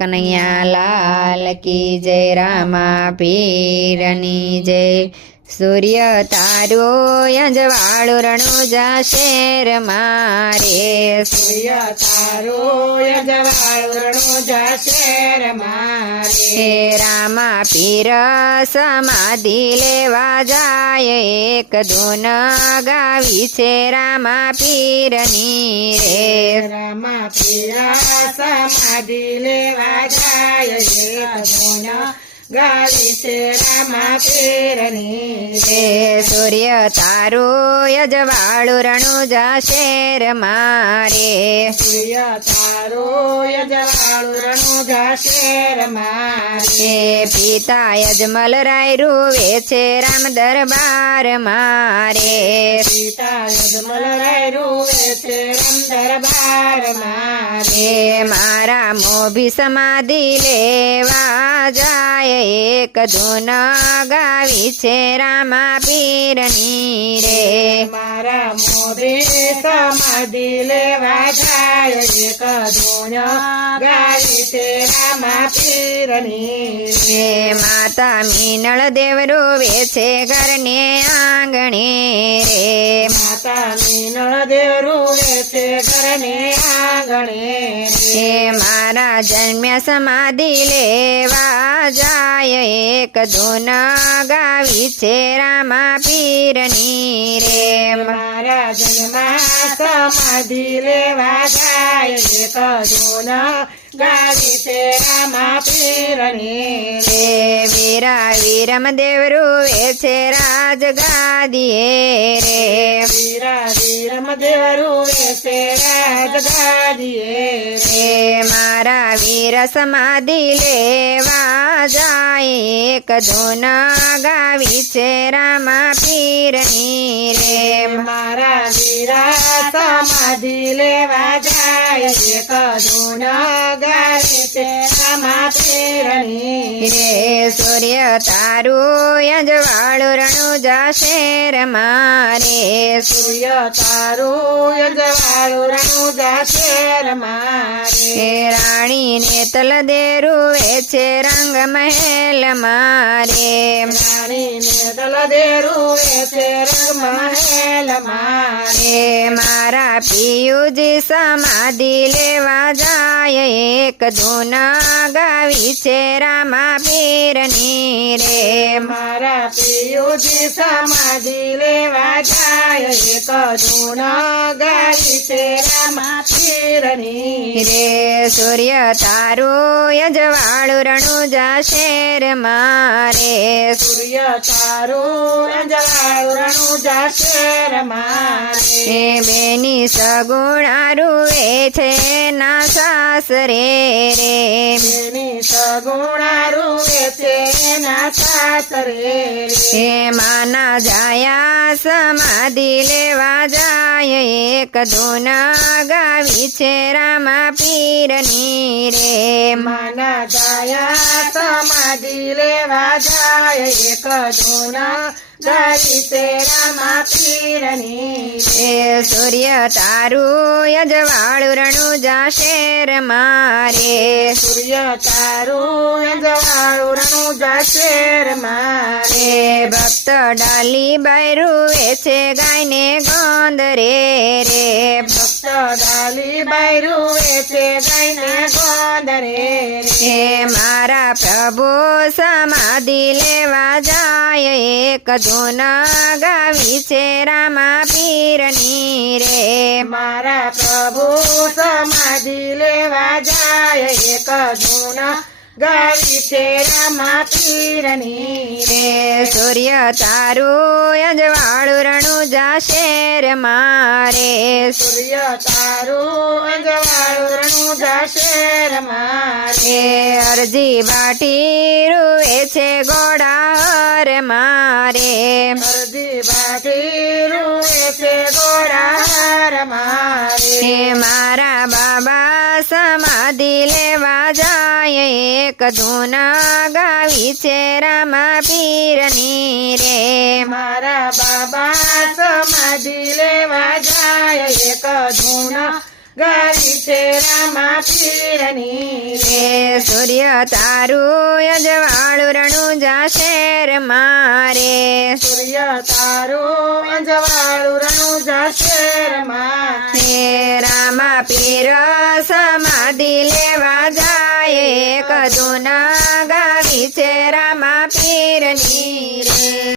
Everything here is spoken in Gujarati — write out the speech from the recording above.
કનૈયા લાલ કી જય રામા પીરની જય સૂર્ય તારો યજવાળું રણુજા શેર મારે. સૂર્ય તારો યજવાળું શેર મારે. રામા પીર સમાધિ લેવા જાય. એક ધૂન ગાવી છે રામા પીરની રે. રામા પીર સમાધિ લેવા જાય. એક ધૂન ગાવી સૂર્ય તારું યજવાળું રણુજા શેર મારે સૂર્ય તારો યજવાળું શેર પિતા યજમલ રાય રૂવે છે રામ દરબાર મારે સીતા યજમલ રાય રૂવે છે રમ દરબાર મારે મારા મોભી સમાધિ લેવા જાય એક ધૂન ગાવી છે રામા પીરની રે. મારા મોદી સમાધિ લેવા જાય એક ધૂન ગાવી છે રામા પીરની રે. માતા મીનળ દેવ રોવે છે ઘરને આંગણે રે. માતા મીનળ દેવ રોવે છે ઘરને આંગણે હે મારા જન્મ્યા સમાધિ લેવા જાય એક ધૂન ગાવી છે રામા પીરની રે મારા જન્મા સમાધિ લેવા ગાય એક ધૂન ગાવી છે રામા પીરની રે વીરા વીરમ દેવ રૂવે છે રાજ ગાદીએ રે મારા વીર સમાધિ લેવા જાય એક ધૂન ગાવી છે રામા પીરની રે મારા સમાધિ લેવા જાય એક ધૂન ગાવી છે રામા રે સૂર્ય તારું યજવાળું રણુજા શેર મારે સૂર્ય તારું યજવાળું રણુજા શેર મારે હે રાણી ને તલ દેરુવે છે રંગ મહેલ મારે રાણીને તલ દેરુવે છે રંગ મહેલ મારે હે મારા પિયુજી સમાધિ લેવા જાય. એક ધૂના ગાવી છે રામા પીરની રે. મારા પિયુજી સમાધિ લેવા જાય ધૂન ગાવી છે રામા પીરની રે સૂર્ય તારું યજવાળું રણુજા શેર મારે. સૂર્ય તારું અંજવાળું રણુજા શેર મારે. બેની સગુણા રૂવે છે ના સાસરે રે બેની સગુણા રૂવે છે ના સાસરે હે માના જાયા સમાધિ લેવા જાય. એક ધૂના ગાવી છે રામા પીરની રે. માના જાયા સમાધિ લેવા જાય. એક ધૂના ગાવી છે રામા પીરની હે સૂર્ય તારું યજવાળું રણુજા શેર મારે. સૂર્ય તારું અંજવાળું રણુજા શેર મારે. હે ભક્ત ડાલી બૈરુએ છે ગાયને ગોંદરે રે ભક્ત ડાલી બાયરુએ છે ગાયને ગોંદરે હે મારા પ્રભુ સમાધિ લેવા જાય એક ધૂન ગાવી છે રામા પીરની રે. મારા પ્રભુ સમાધિ લેવા જાય એક ધૂના ગાવી છે રામા પીરની રે સૂર્ય તારું યજવાળું રણુજા શેર મારે. સૂર્ય તારું અંજવાળું રણુજા શેર મારે. અરજી બાટી રૂવે છે ગોડા હર મારે. અરજી બાટી રૂએ છે ગોરાર મારે. મારા એક ધૂન ગાવી છે રામા પીરની રે મારા બાબા સમાધિ લેવા જાય એક ધૂન ગાવી છે રામા પીરની એ સૂર્ય તારું અજવાળું રણું જાશે મારે સૂર્ય તારું અંજવાળું રણું જશે રમારે હે રામા પીર સમાધિ લેવા